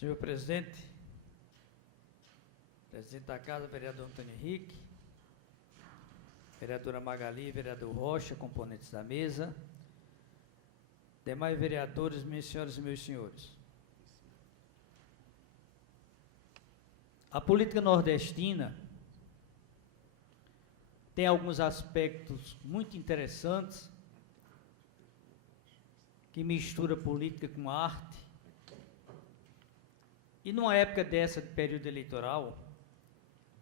Senhor presidente, presidente da Casa, vereador Antônio Henrique, vereadora Magali, vereador Rocha, componentes da mesa, demais vereadores, minhas senhoras e meus senhores. A política nordestina tem alguns aspectos muito interessantes que mistura política com arte. E numa época dessa de período eleitoral,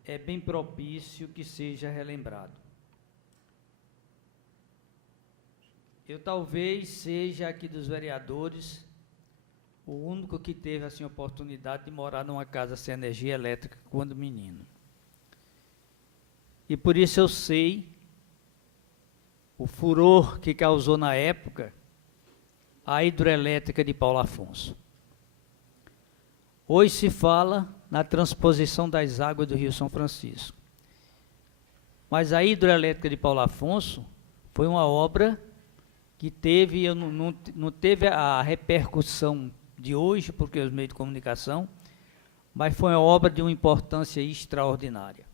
é bem propício que seja relembrado. Eu talvez seja aqui dos vereadores o único que teve assim, a oportunidade de morar numa casa sem energia elétrica quando menino. E por isso eu sei o furor que causou na época a hidroelétrica de Paulo Afonso. Hoje se fala na transposição das águas do Rio São Francisco. Mas a hidroelétrica de Paulo Afonso foi uma obra que teve, não teve a repercussão de hoje, porque os meios de comunicação, mas foi uma obra de uma importância extraordinária.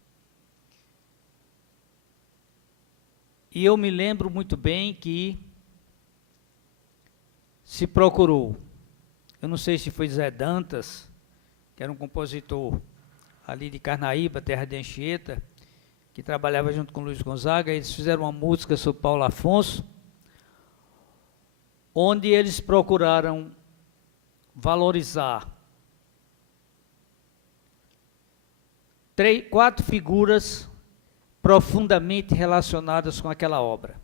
E eu me lembro muito bem que se procurou, eu não sei se foi Zé Dantas, que era um compositor ali de Carnaíba, terra de Anchieta, que trabalhava junto com Luiz Gonzaga, eles fizeram uma música sobre Paulo Afonso, onde eles procuraram valorizar quatro figuras profundamente relacionadas com aquela obra.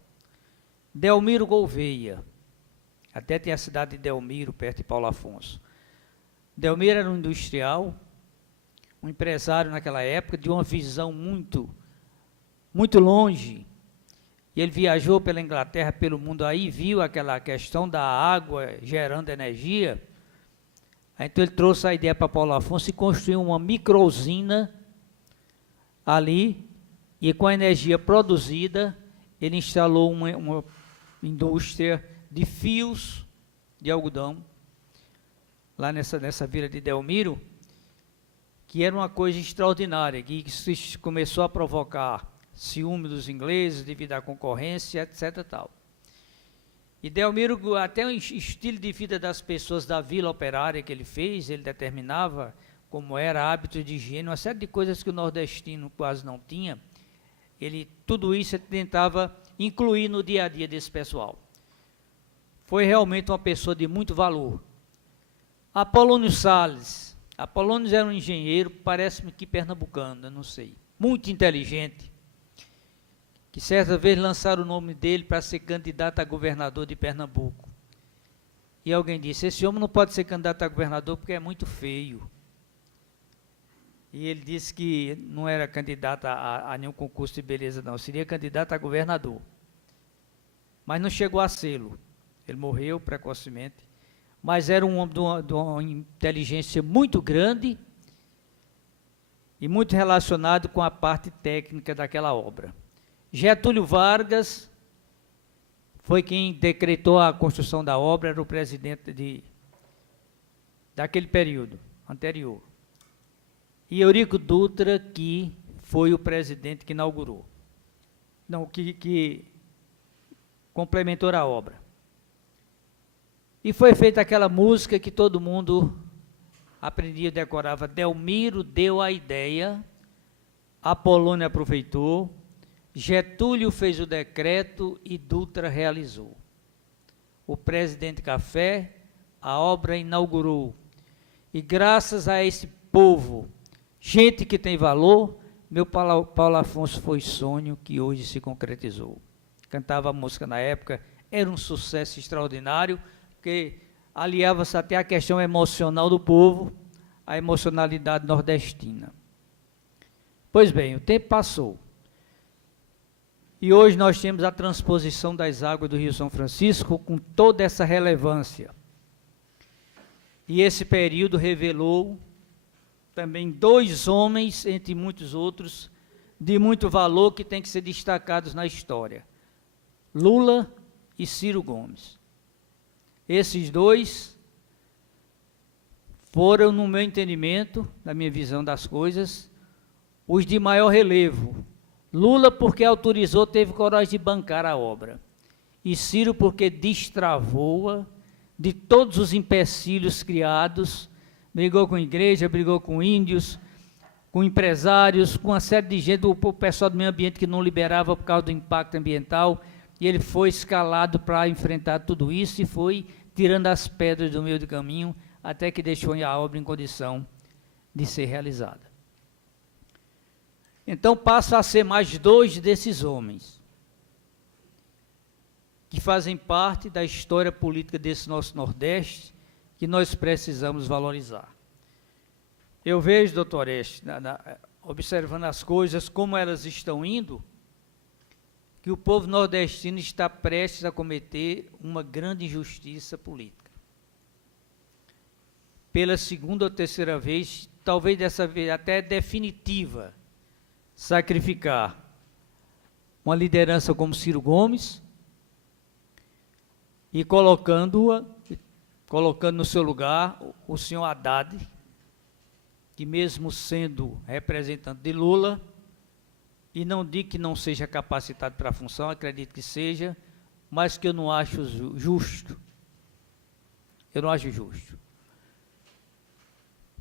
Delmiro Gouveia, até tem a cidade de Delmiro, perto de Paulo Afonso. Delmiro era um industrial, um empresário naquela época, de uma visão muito longe. E ele viajou pela Inglaterra, pelo mundo, aí viu aquela questão da água gerando energia. Então ele trouxe a ideia para Paulo Afonso e construiu uma microusina ali, e com a energia produzida, ele instalou uma indústria de fios de algodão, lá nessa vila de Delmiro, que era uma coisa extraordinária, que isso começou a provocar ciúme dos ingleses devido à concorrência, etc. Tal. E Delmiro, até o estilo de vida das pessoas da vila operária que ele fez, ele determinava como era hábito de higiene, uma série de coisas que o nordestino quase não tinha, tudo isso ele tentava incluir no dia a dia desse pessoal. Foi realmente uma pessoa de muito valor. Apolônio Salles. Apolônio era um engenheiro, parece-me que pernambucano, eu não sei, muito inteligente, que certa vez lançaram o nome dele para ser candidato a governador de Pernambuco. E alguém disse, esse homem não pode ser candidato a governador porque é muito feio. E ele disse que não era candidato a nenhum concurso de beleza, não, seria candidato a governador. Mas não chegou a sê-lo, ele morreu precocemente, mas era um homem de uma inteligência muito grande e muito relacionado com a parte técnica daquela obra. Getúlio Vargas foi quem decretou a construção da obra, era o presidente daquele período anterior. E Eurico Dutra, que foi o presidente que inaugurou, que complementou a obra. E foi feita aquela música que todo mundo aprendia e decorava. Delmiro deu a ideia, Apolônio aproveitou, Getúlio fez o decreto e Dutra realizou. O presidente Café, a obra inaugurou. E graças a esse povo, gente que tem valor, meu Paulo Afonso foi sonho que hoje se concretizou. Cantava a música na época, era um sucesso extraordinário, porque aliava-se até a questão emocional do povo, a emocionalidade nordestina. Pois bem, o tempo passou. E hoje nós temos a transposição das águas do Rio São Francisco com toda essa relevância. E esse período revelou também dois homens, entre muitos outros, de muito valor que tem que ser destacados na história. Lula e Ciro Gomes. Esses dois foram, no meu entendimento, na minha visão das coisas, os de maior relevo. Lula, porque autorizou, teve coragem de bancar a obra. E Ciro, porque destravou-a de todos os empecilhos criados, brigou com a igreja, brigou com índios, com empresários, com uma série de gente, o pessoal do meio ambiente que não liberava por causa do impacto ambiental, e ele foi escalado para enfrentar tudo isso e foi tirando as pedras do meio do caminho, até que deixou a obra em condição de ser realizada. Então passa a ser mais 2 desses homens, que fazem parte da história política desse nosso Nordeste, que nós precisamos valorizar. Eu vejo, doutor Orestes, observando as coisas, como elas estão indo, que o povo nordestino está prestes a cometer uma grande injustiça política. Pela segunda ou terceira vez, talvez dessa vez até definitiva, sacrificar uma liderança como Ciro Gomes e colocando no seu lugar o senhor Haddad, que mesmo sendo representante de Lula, e não digo que não seja capacitado para a função, acredito que seja, mas que eu não acho justo. Eu não acho justo.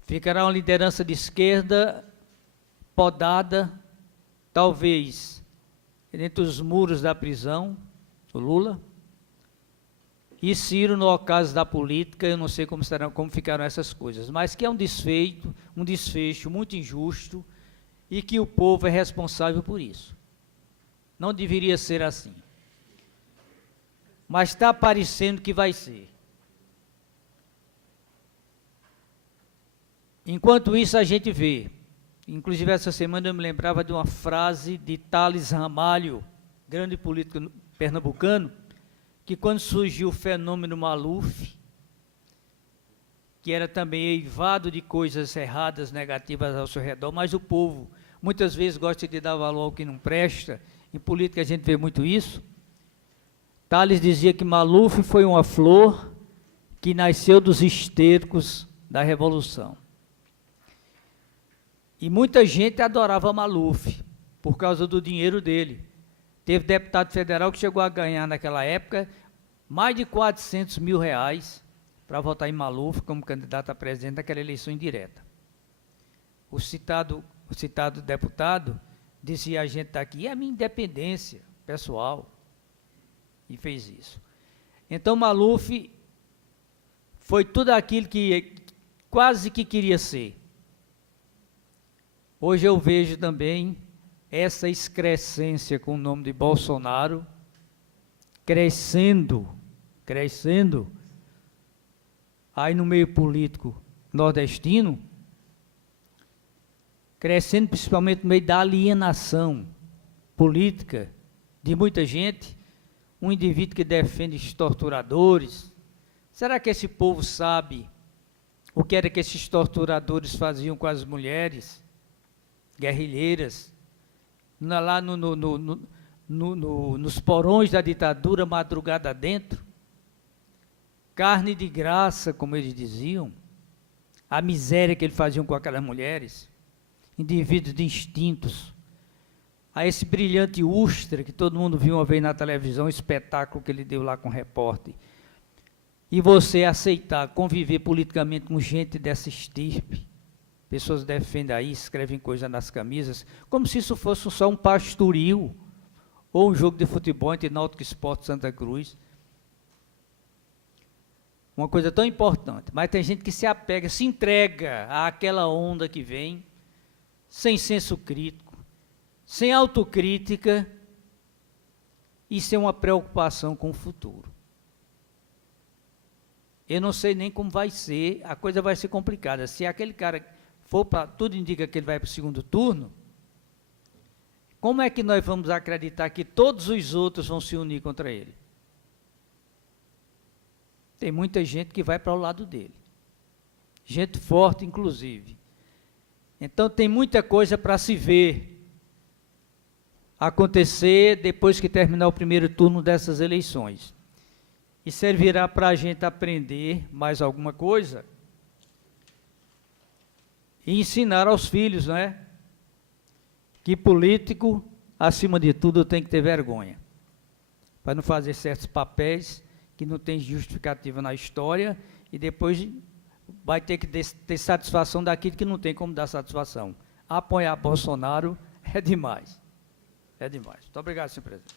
Ficará uma liderança de esquerda podada, talvez, entre os muros da prisão, o Lula, e Ciro, no ocaso da política, eu não sei como ficaram essas coisas, mas que é um desfecho muito injusto, e que o povo é responsável por isso. Não deveria ser assim. Mas está parecendo que vai ser. Enquanto isso, a gente vê, inclusive essa semana eu me lembrava de uma frase de Tales Ramalho, grande político pernambucano, que quando surgiu o fenômeno Maluf, que era também eivado de coisas erradas, negativas ao seu redor, mas o povo muitas vezes gosta de dar valor ao que não presta, em política a gente vê muito isso. Tales dizia que Maluf foi uma flor que nasceu dos estercos da Revolução. E muita gente adorava Maluf, por causa do dinheiro dele. Teve deputado federal que chegou a ganhar naquela época mais de 400 mil reais para votar em Maluf como candidato a presidente naquela eleição indireta. O citado deputado dizia: a gente está aqui, é a minha independência pessoal, e fez isso. Então Maluf foi tudo aquilo que quase que queria ser. Hoje eu vejo também essa excrescência com o nome de Bolsonaro crescendo aí no meio político nordestino, crescendo principalmente no meio da alienação política de muita gente, um indivíduo que defende os torturadores. Será que esse povo sabe o que era que esses torturadores faziam com as mulheres guerrilheiras, lá nos porões da ditadura, madrugada dentro? Carne de graça, como eles diziam, a miséria que eles faziam com aquelas mulheres, indivíduos de instintos, a esse brilhante Ustra, que todo mundo viu uma vez na televisão, o espetáculo que ele deu lá com o repórter, e você aceitar conviver politicamente com gente dessa estirpe. Pessoas defendem aí, escrevem coisas nas camisas, como se isso fosse só um pastoril, ou um jogo de futebol entre Náutico Esporte e Santa Cruz. Uma coisa tão importante, mas tem gente que se apega, se entrega àquela onda que vem, sem senso crítico, sem autocrítica e sem uma preocupação com o futuro. Eu não sei nem como vai ser, a coisa vai ser complicada. Se aquele cara for para, tudo indica que ele vai para o segundo turno, como é que nós vamos acreditar que todos os outros vão se unir contra ele? Tem muita gente que vai para o lado dele. Gente forte, inclusive. Então, tem muita coisa para se ver acontecer depois que terminar o primeiro turno dessas eleições. E servirá para a gente aprender mais alguma coisa e ensinar aos filhos, né, que político, acima de tudo, tem que ter vergonha, para não fazer certos papéis que não tem justificativa na história e depois vai ter que ter satisfação daquilo que não tem como dar satisfação. Apoiar Bolsonaro é demais. É demais. Muito obrigado, senhor presidente.